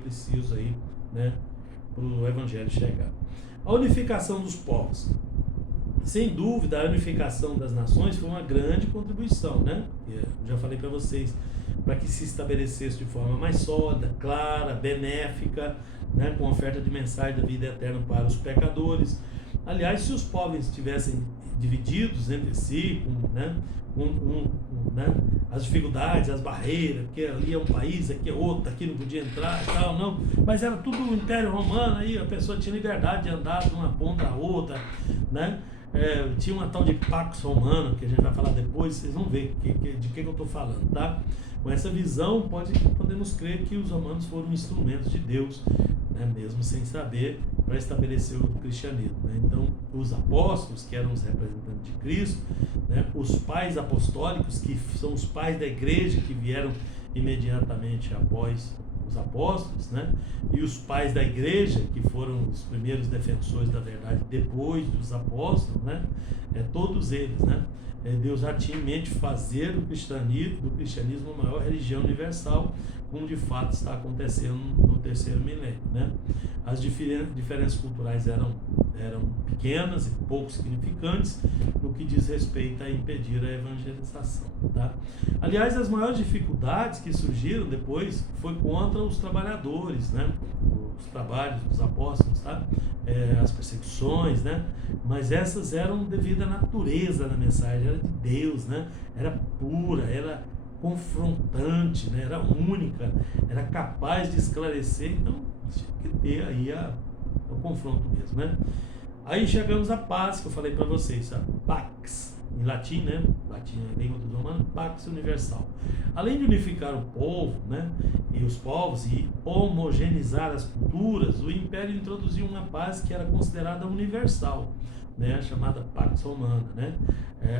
preciso aí, né, para o Evangelho chegar. A unificação dos povos. Sem dúvida, a unificação das nações foi uma grande contribuição, né? Eu já falei para vocês, para que se estabelecesse de forma mais sólida, clara, benéfica, né, com oferta de mensagem da vida eterna para os pecadores. Aliás, se os povos estivessem divididos entre si, né, né, as dificuldades, as barreiras, porque ali é um país, aqui é outro, aqui não podia entrar e tal, não, mas era tudo o Império Romano, aí a pessoa tinha liberdade de andar de uma ponta a outra, né? Tinha uma tal de Pax Romana, que a gente vai falar depois, vocês vão ver de que eu estou falando, tá? Com essa visão, podemos crer que os romanos foram instrumentos de Deus, né, mesmo sem saber, para estabelecer o cristianismo, né? Então, os apóstolos, que eram os representantes de Cristo, né, os pais apostólicos, que são os pais da igreja, que vieram imediatamente após os apóstolos, né, e os pais da igreja, que foram os primeiros defensores da verdade depois dos apóstolos, né, todos eles, né, Deus já tinha em mente fazer do cristianismo a maior religião universal, como de fato está acontecendo no terceiro milênio, né? As diferenças culturais eram pequenas e pouco significantes no que diz respeito a impedir a evangelização, tá? Aliás, as maiores dificuldades que surgiram depois foi contra os trabalhadores, né? Os trabalhos dos apóstolos, tá? As perseguições, né? Mas essas eram devido à natureza da mensagem, era de Deus, né? Era pura, era confrontante, né? Era única, era capaz de esclarecer, então tinha que ter aí o confronto mesmo, né? Aí chegamos à paz, que eu falei para vocês, a Pax, em latim, né? Latim é língua dos romanos, Pax Universal. Além de unificar o povo, né, e os povos e homogeneizar as culturas, o Império introduziu uma paz que era considerada universal, né, chamada Pax Romana, né?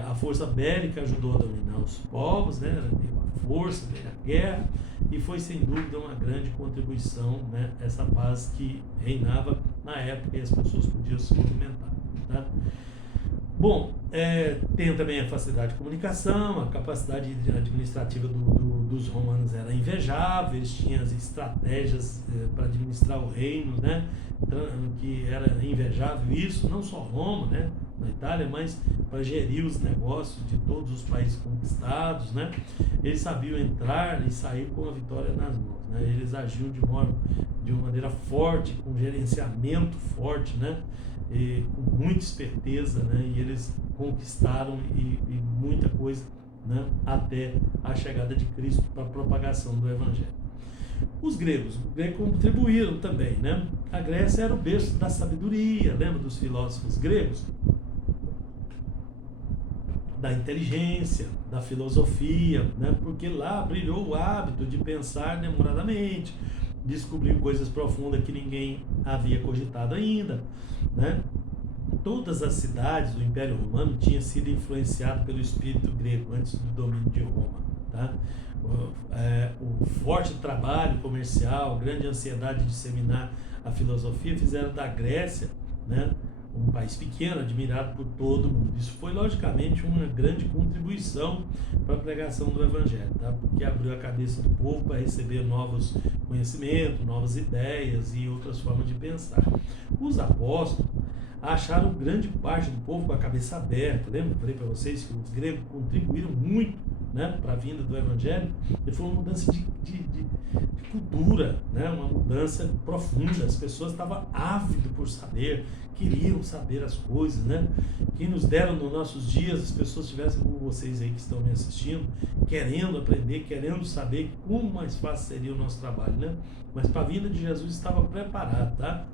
A força bélica ajudou a dominar os povos, né? Deu a força, deu a guerra, e foi sem dúvida uma grande contribuição, né, essa paz que reinava na época e as pessoas podiam se movimentar, tá? Bom, tem também a facilidade de comunicação, a capacidade administrativa dos romanos era invejável, eles tinham as estratégias para administrar o reino, né, que era invejável isso, não só Roma, né, na Itália, mas para gerir os negócios de todos os países conquistados, né, eles sabiam entrar e sair com a vitória nas mãos, né, eles agiam de uma maneira forte, com gerenciamento forte, né, e com muita esperteza, né, e eles conquistaram e muita coisa, né, até a chegada de Cristo para a propagação do Evangelho. Os gregos contribuíram também, né? A Grécia era o berço da sabedoria, lembra dos filósofos gregos? Da inteligência, da filosofia, né? Porque lá brilhou o hábito de pensar demoradamente, descobrir coisas profundas que ninguém havia cogitado ainda, né? Todas as cidades do Império Romano tinham sido influenciadas pelo espírito grego antes do domínio de Roma, tá? O forte trabalho comercial, a grande ansiedade de disseminar a filosofia fizeram da Grécia, né, um país pequeno, admirado por todo mundo. Isso foi, logicamente, uma grande contribuição para a pregação do Evangelho, tá? Porque abriu a cabeça do povo para receber novos conhecimentos, novas ideias e outras formas de pensar. Os apóstolos acharam grande parte do povo com a cabeça aberta. Lembra que eu falei para vocês que os gregos contribuíram muito, né, para a vinda do Evangelho? E foi uma mudança de cultura, né, uma mudança profunda. As pessoas estavam ávidas por saber, queriam saber as coisas, né? Que nos deram nos nossos dias, as pessoas estivessem como vocês aí que estão me assistindo, querendo aprender, querendo saber como mais fácil seria o nosso trabalho, né? Mas para a vinda de Jesus estava preparado, tá?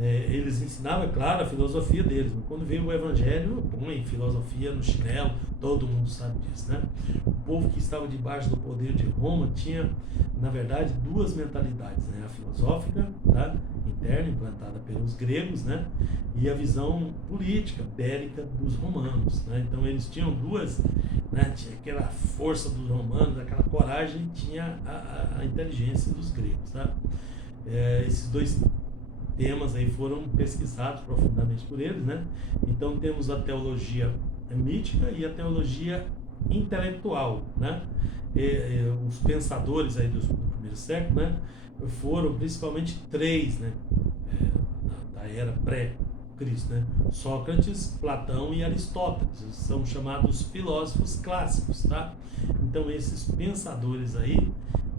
Eles ensinavam, é claro, a filosofia deles, mas quando veio o Evangelho, põe filosofia no chinelo, todo mundo sabe disso, né? O povo que estava debaixo do poder de Roma tinha, na verdade, duas mentalidades, né? A filosófica, tá, interna, implantada pelos gregos, né? E a visão política, bélica dos romanos, né? Então eles tinham duas, né? Tinha aquela força dos romanos, aquela coragem, tinha a inteligência dos gregos, tá? Esses dois temas aí foram pesquisados profundamente por eles, né? Então temos a teologia mítica e a teologia intelectual, né? Os pensadores aí do primeiro século, né, foram principalmente três, né? Da era pré-Cristo, né? Sócrates, Platão e Aristóteles, são chamados filósofos clássicos, tá? Então esses pensadores aí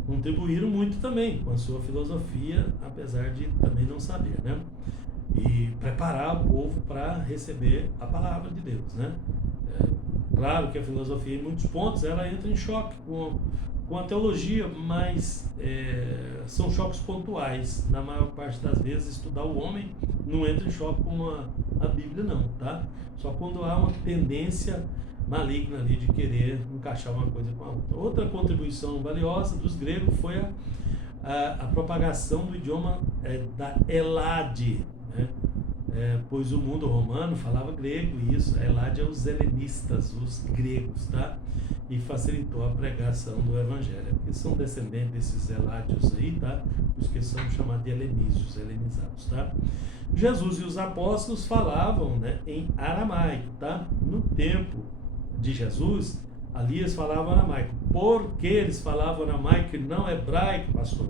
contribuíram muito também com a sua filosofia, apesar de também não saber, né? E preparar o povo para receber a palavra de Deus, né? Claro que a filosofia, em muitos pontos, ela entra em choque com a teologia, mas são choques pontuais. Na maior parte das vezes, estudar o homem não entra em choque com a Bíblia, não, tá? Só quando há uma tendência maligna ali de querer encaixar uma coisa com a outra. Outra contribuição valiosa dos gregos foi a propagação do idioma da Elade, né? Pois o mundo romano falava grego, e isso, a Elade é os helenistas, os gregos, tá? E facilitou a pregação do evangelho, porque são descendentes desses eládios aí, tá? Os que são chamados de helenícios, helenizados, tá? Jesus e os apóstolos falavam, né, em aramaico, tá? No tempo de Jesus, ali eles falavam aramaico. Por que eles falavam aramaico e não hebraico, pastor?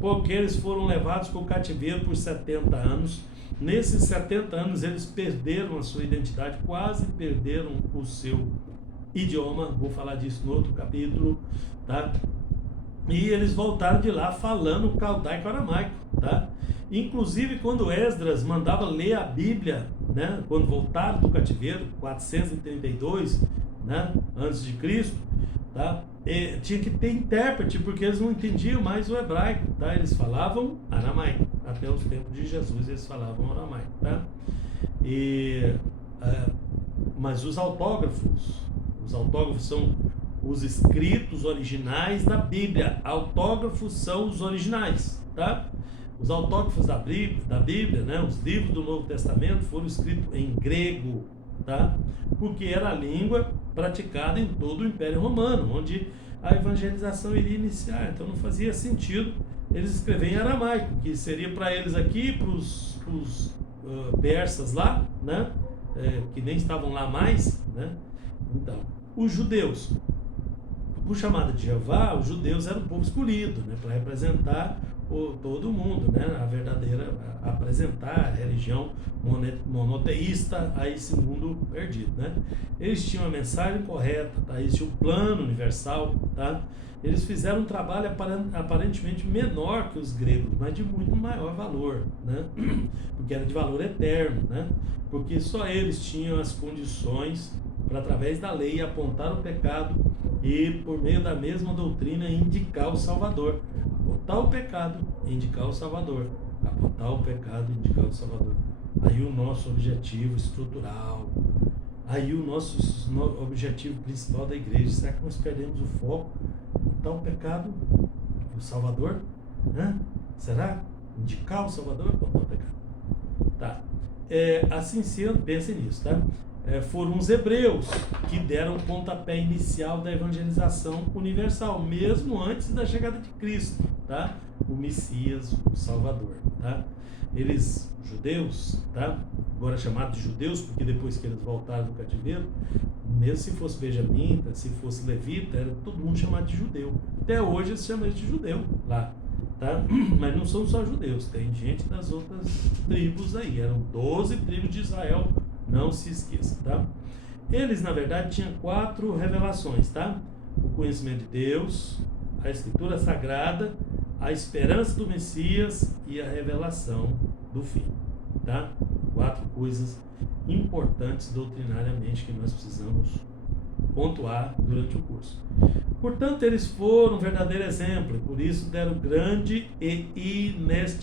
Porque eles foram levados para o cativeiro por 70 anos. Nesses 70 anos eles perderam a sua identidade, quase perderam o seu idioma. Vou falar disso no outro capítulo, tá? E eles voltaram de lá falando caldaico-aramaico, tá? Inclusive quando Esdras mandava ler a Bíblia, né? Quando voltaram do cativeiro, 432, né? Antes de Cristo, tá? Tinha que ter intérprete, porque eles não entendiam mais o hebraico, tá? Eles falavam aramaico. Até os tempos de Jesus eles falavam aramaico, tá? Mas os autógrafos são os escritos originais da Bíblia. Autógrafos são os originais, tá? Os autógrafos da Bíblia, né? Os livros do Novo Testamento foram escritos em grego, tá? Porque era a língua praticada em todo o Império Romano, onde a evangelização iria iniciar. Então não fazia sentido eles escreverem em aramaico, que seria para eles aqui, para os persas lá, né? Que nem estavam lá mais, né? Então, os judeus, por chamada de Jeová, os judeus eram o povo escolhido, né? Para representar todo mundo, né? Apresentar a religião monoteísta a esse mundo perdido, né? Eles tinham a mensagem correta, tá? Eles tinham um plano universal, tá? Eles fizeram um trabalho aparentemente menor que os gregos, mas de muito maior valor, né? Porque era de valor eterno, né? Porque só eles tinham as condições para, através da lei, apontar o pecado e, por meio da mesma doutrina, indicar o Salvador. Apontar o pecado e indicar o Salvador. Apontar o pecado e indicar o Salvador. Aí o nosso objetivo estrutural, aí o nosso objetivo principal da igreja. Será que nós perdemos o foco? Apontar o pecado e o Salvador? Será? Indicar o Salvador? Apontar o pecado. Tá. Assim sendo, pensem nisso, tá? Foram os hebreus que deram o pontapé inicial da evangelização universal, mesmo antes da chegada de Cristo, tá? O Messias, o Salvador, tá? Eles, judeus, tá? Agora chamados de judeus, porque depois que eles voltaram do cativeiro, mesmo se fosse benjamita, se fosse levita, era todo mundo chamado de judeu. Até hoje eles chamam de judeu lá, tá? Mas não são só judeus, tem gente das outras tribos aí. Eram 12 tribos de Israel, não se esqueça, tá? Eles, na verdade, tinham 4 revelações, tá? O conhecimento de Deus, a Escritura Sagrada, a esperança do Messias e a revelação do fim, tá? 4 coisas importantes doutrinariamente que nós precisamos pontuar durante o curso. Portanto, eles foram um verdadeiro exemplo e por isso deram grande e inestimável